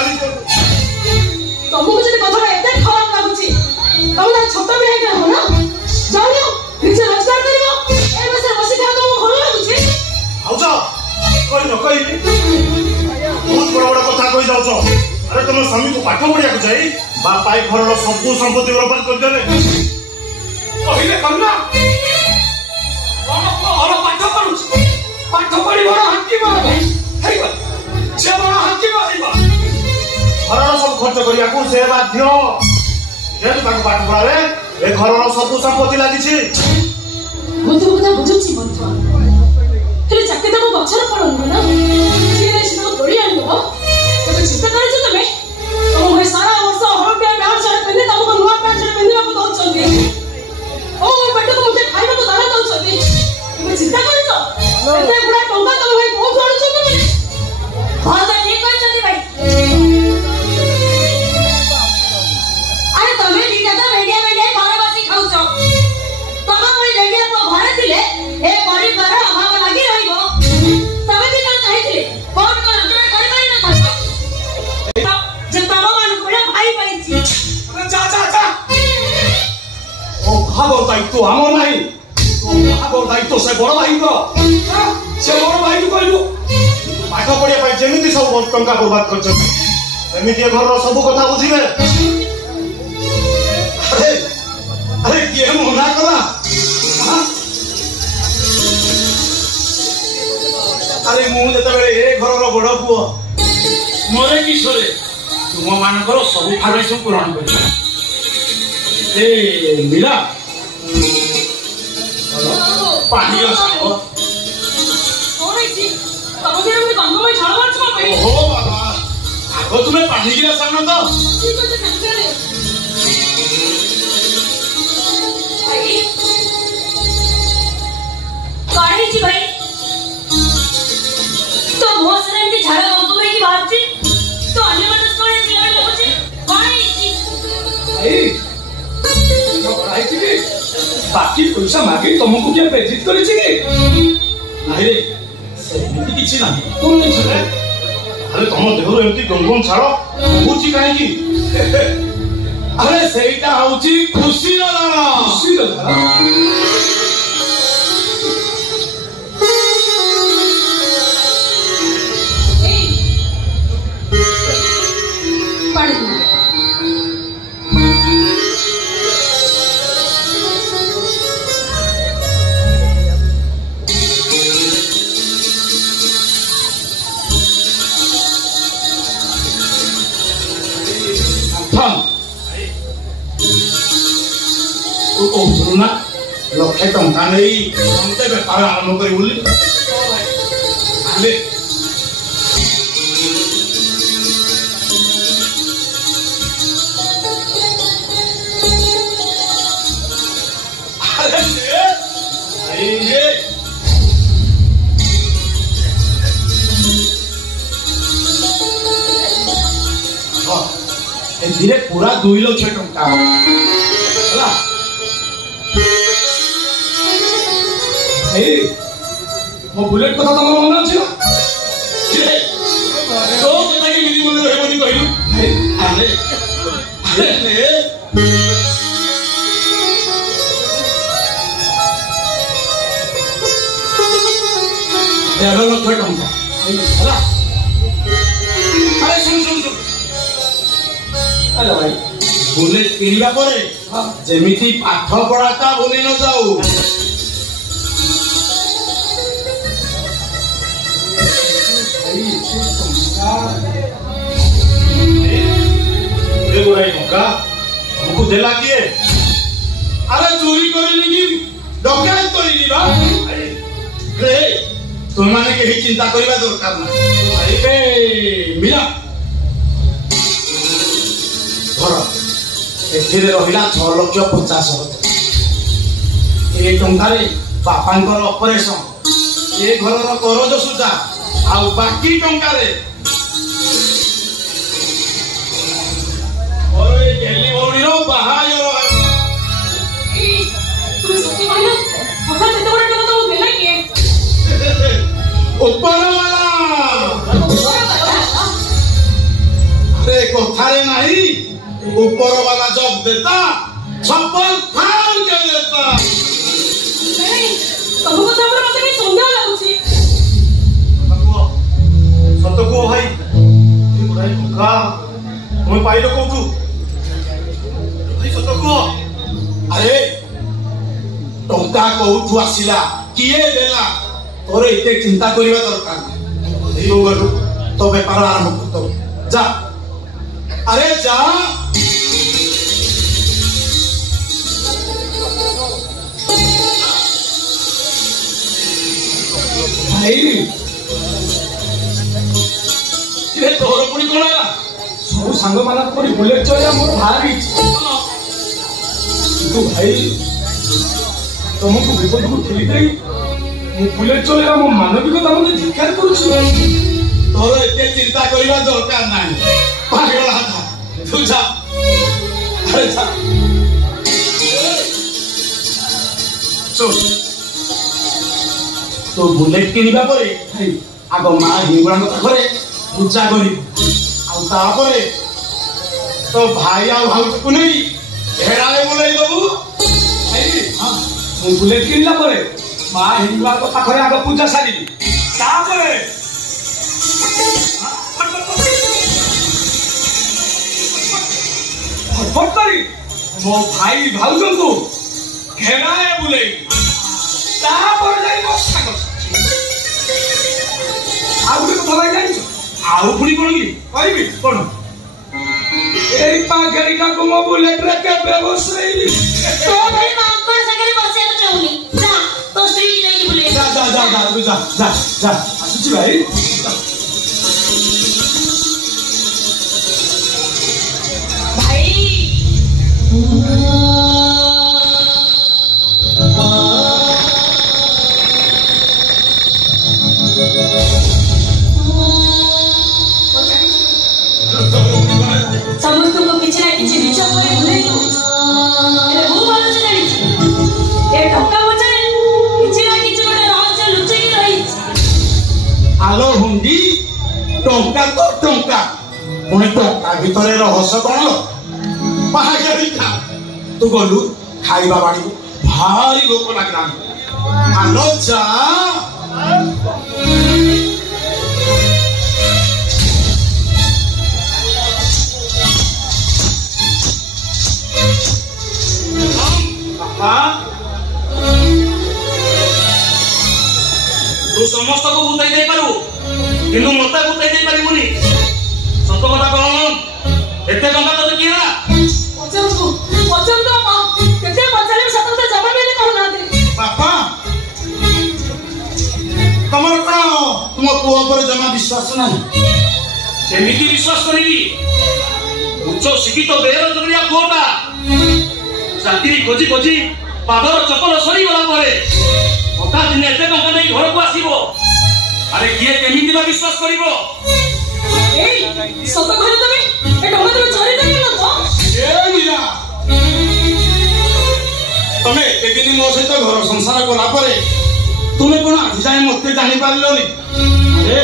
चली तुमको मुझे कथा एते खराब लागुची तुम ना छोटा भी है हो ना जाओ निचे रोजगार करियो ए बसे बसी खा तुमको ଭଲ लागुची आउ जा कोई न कोई बहुत बड़ा बड़ा कथा कहि जाउ छ अरे तुम स्वामी को पाठ पढ़िया को जाई बापाई घर रो सब संपत्ति बर्बाद कर देले कहिले करना और पाठ पढुछ पाठ पढी बड़ा हक्की मार हे से बड़ा हक्की मारिबा घर सब खर्च करिया को से बाध्य जे तक पाठ पढ़ावे ए घर रो सब संपत्ति लागि छी बुझु बुझा बुझुची मंत्र हेले चाके तम गछर फळन ना सीने सीने गोड़ी आनिबो तो चिंता करे छ तमे तुम भाई सारा वर्ष हरपिया प्यार सारा पेने तुमको नुआ प्यार सारा पेने को दउछंदी ओ बेटा को मुझे खाइबा को दाना दउछंदी तुम चिंता करे छ एते बड़ा टंका तुम भाई बहुत जोड़ छ तुम हां तो ठीक कहै छथि भाई अरे तमे दिना तो भेडिया भेडिया घर बसी खाउ छ तम कोई भेडिया को घर थिले ए परिवार अभाव लागि रहिबो तमे दिना चाहिथिले कोन कोन करे पारि न था जे तम मान को भाई पाइछि जा जा जा ओ भागो दायित्व हमर नाही ओ भागो दायित्व से बड़ भाई को से बड़ भाई को कहलु पाठ पढ़िया पाई जेमिति सब टंका बर्बाद कर छ एमिति घर रो सब कथा बुझिबे अरे अरे ये मना करा हां अरे मु जते बेले ए घर रो बड़ पुओ मोरे किशोरे तुम मानकर सब फारस पूरण कर ए मीरा पानी आसो ओरेची तम जे हम गंग में झाड़ मार छ भाई ओ बाबा आगो तुम्हें पानी की आसान न तो ठीक है चले भाई काहे जी भाई तो बहुत सारे एमती झाड़ गंग में की बात थी तो अन्य मनस को ये जीवन लोचे काहे जी ए तो भाई जी बाकी पैसा मागे तुमको क्या बेइज्जत करे छी के नहीं रे सेमिति किछि नाही तुम नहीं छे अरे तुम देहरो एमती गंगम छाड़ बुझी काहे की अरे सेटा होची खुशी रा ना लक्षे टंका नहीं समते बेपार आरंभ करी बोली आले धीरे पूरा 2 लाख टंका ହେଲା मो बुलेट कथा तुम मन अच्छी ना तो कथा कि मिली मन रहबनी कहलु आले आले लक्ष टंका ହେଲା अरे सुन सुन सुन अरे भाई बुलेट किणवा परे जेमिति पाठ पढ़ाटा भूली न जाऊ हमको देला किए अरे चोरी करेनी कि डकैत करेनी बा रे तुम माने के ही चिंता करबा दरकार ना ए मीरा धर एथिरे रहिला 6,50,000 ए टंकारे बापांकर ऑपरेशन ए घरर करज सुजा आ बाकी टंकारे और ए गेली ओडी रो बाहाय रो तू सच्ची मानो पता ते तोरा टका तो देला के ऊपर वाला कथारे नहीं ऊपर वाला जब देता छप्पन फाड़ के देता। नहीं तब को तो मत भी संदेह लाଗୁଛି। सत को भाई भाई का तुम पाइल कोठू भाई सत को अरे टंका कोठू आसिला किए देला तोरे इते चिंता करिवा दरकार नहीं। यो गलु तो व्यापार आरंभ करतो जा। अरे जा भाई ये तोर पुणी कोण आला सब सांग माना पड़ी बुलेट चलिया मोर भारी तू भाई तुमको विपद को ठेली दे मु बुलेट चलिया मो मानविकता मते धिक्कार करूछि। तोर एते चिंता करिवा दरकार नाही पागल था तू जा। अरे जा तो बुलेट किनिबा परे भाई आग मा हिंगुरान पाखरे पूजा करी आउ तापरे तो भाई आ भाऊ को नहीं हेराए बोले बाबू भाई हां मु बुलेट किनला परे मा हिंगुरा को पाखरे आग पूजा सारी तापरे फटकरी मो भाई भाउजन को हेराए बोले तापर जाई मो सागर आउ के कथा भाई जाई आउ पुणी कोन की कहबी कोन एई पागरीटा को मो बुलेट रे के बेहोश रही तो भाई मांकर सगरे बसे तो चाहूनी जा तो स्त्री नहीं बुले जा जा जा जा तू जा जा जा आसुची भाई समस्त को किसी ना किसी विचार में भूले तो ये वो बात से नहीं ये टक्का बचे किसी ना किसी को रहस्य लुचे की रही आलो हुंडी टंका तो टंका पुणे टंका भितरे रहस्य कौन पागरी खा तू गलु खाइबा बाड़ी भारी भोक लागला आलो जा तू समस्त को बुताई दे पारू किंतु मते बुताई दे पारिबुनी सत कथा कहन एते टंका तो किया पचम तो मां केते पचले सत तो जवाब देले कहू नाते बापा तमर का तुम पुओ पर जमा विश्वास नहीं केमिति विश्वास करिबी उच्च शिक्षित बेरोजगारिया पुओटा चाकरी खोजी खोजी पादर चपल सरी गला परे हठात दिन एते टंका नहीं घर को आसीबो अरे किए केमिति बा विश्वास करिबो ए सत कहले तमे ए टंका तमे चोरी देल तो ए मीरा तमे एते दिन मो सहित घर संसार कला परे तुमे कोन आज जाय मते जानि पारलोनी ए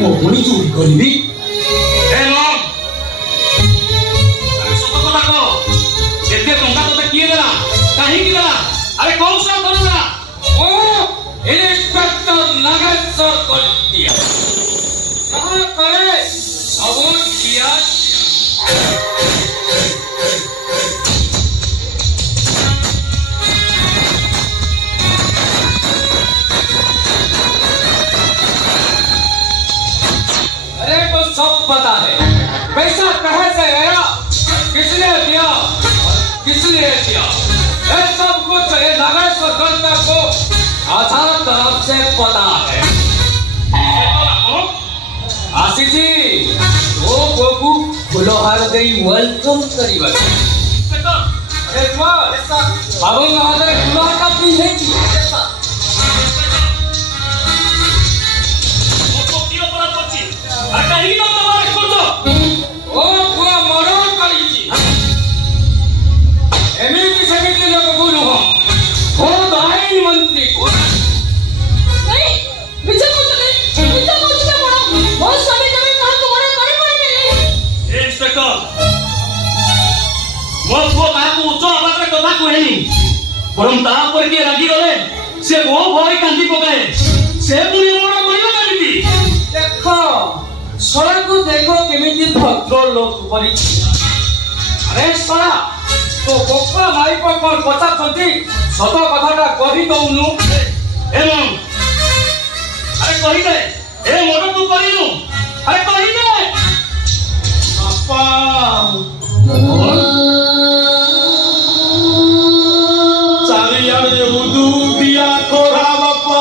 मो भणी चोरी करबी ए नो सत कथा को एते टंका तो किए देला काहे की देला अरे कौन सा करला ओ इंस्पेक्टर नागेश्वर कर दिया कहां करे अब किया अरे को सब पता है पैसा कहां से आया किसने दिया किसने दिया ये सब कुछ ये नागेश्वर कर्ता को आधार तरफ से पता है आशीषी वो गोकू फुलोहार गई वेलकम करीबा अरे बाबू महाराज फुलोहार का पीछे की ओ पूरा मर्डर करी एमपी सेक्रेटरी लोग बोलो हो दाई मंत्री को नहीं विचार बोलते बड़ा बहुत समय कहा तुम्हारा करे पड़े इंस्पेक्टर ନାହିଁ ବରଂ ତାପରେ କିଏ ରାଗିଗଲେ ସେ ମୋ ଭୟ କାନ୍ଦି ପକାଏ ସେ ପୁଣି ମୋର କରିବ କେମିତି देख सड़ा को देखो केमिति भद्र लोक परी अरे सड़ा तो बप्पा माई को कौन पचारछंती सत कथाटा कहि दउनु एवं अरे कहि दे ए मोर तू कहिनु अरे कहि दे बापा चारियाडे उदू दिया कोरा बापा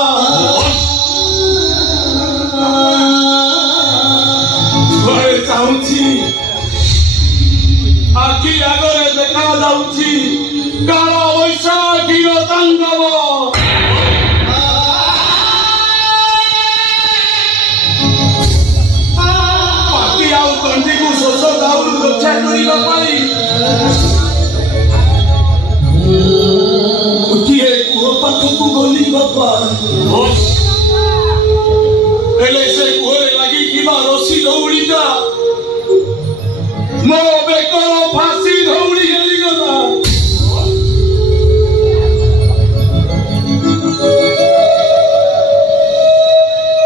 घरे चाहूची आखि आगरे देखा जाउची काल बैशाखीर तांडव पाटी आउ कंडी को शोष दाउल रक्षा करिबा पाई उठिए कुओ पाखକୁ गली बापा हेले से कुओरे लागि किबा रसी दौड़ीटा मो बेकर फांसी दौड़ी हेली गला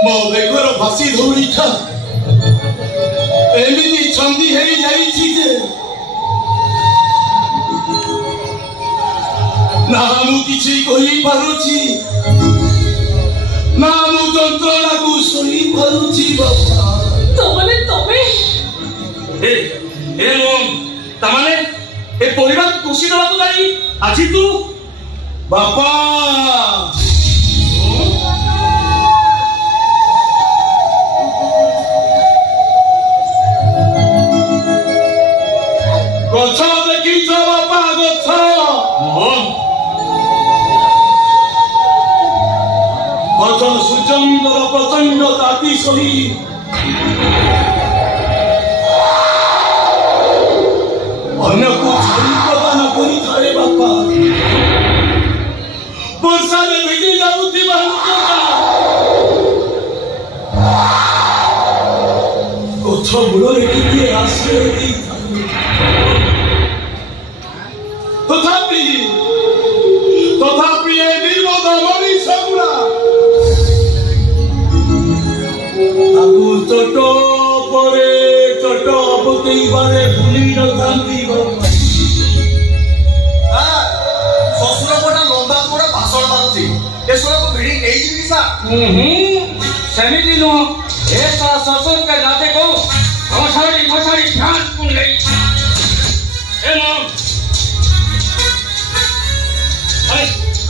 मो बेकर फांसी दौड़ीटा एमिति छंदी हेई जाईची जे ना मु किछि कहि पारुची ना मु যন্ত্রণা को सही पारुची बाबा ତମେ ए ए मोम तमाने ए परिवार खुशी दବାକୁ ଯାଇ ଆଜି ତୁ बापा गछ देखिछ बापा गछ गछ ସୂର୍ଯ୍ୟଙ୍କର ପ୍ରଚଣ୍ଡ ତାତି ସହି ଅନ୍ୟକୁ ଛାଡ଼ି ପ୍ରଦାନ କରିଥାଏ ବାପା ବର୍ଷାରେ ଭିଜି ଯାଉଥିବା ଲୋକଟା ଗଛ ମୂଳରେ ଟିକିଏ ଆଶ୍ରୟ ଦେଇଥାଏ ତଥାପି ଏ ନିର୍ବୋଧ ମଣିଷଗୁଡ଼ା ତାକୁ ଚଟ ପରେ ଚଟ ପକେଇବାରେ ଭୁଲି ନଥାନ୍ତି শ্বশুর গোটা লম্বা করে ভাষণ মারুছি এসবକୁ ଭିଡ଼ି ନେଇଯିବି ସା ସେମିତି ନୁହଁ ଏ ସଳା ଶ୍ୱଶୁର के नाते को घोषाड़ी ध्यान को ले ए मोम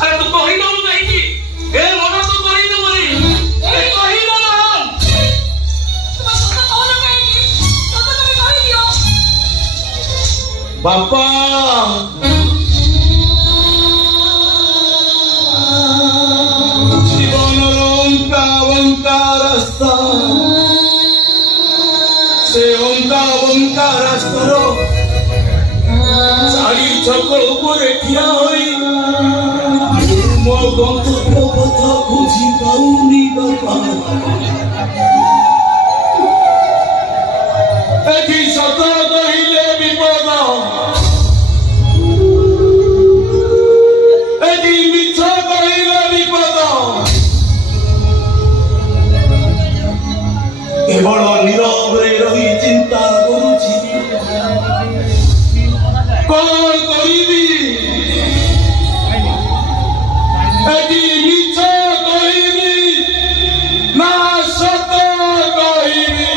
अरे तू कहि दउ नहीं ए मोर तू कहि दउ बोली ए कहि दउ बापा জীবনের অঙ্কা বঙ্কা রাস্তা সে অঙ্কা বঙ্কা রাস্তার চারি ছক উপরে ঠিয়া হই ମୋ ଗନ୍ତବ୍ୟ କଥା ବୁଝି ପାଉନି ବାପା ଏଠି ସତ କହିଲେ ବିପଦ ଏଠି ମିଛ କହିଲେ ବିପଦ କେବଳ ନୀରବରେ ରହି ଚିନ୍ତା କରୁଛି କଣ କରିବି ଏଠି ମିଛ କହିବି ନା ସତ କହିବି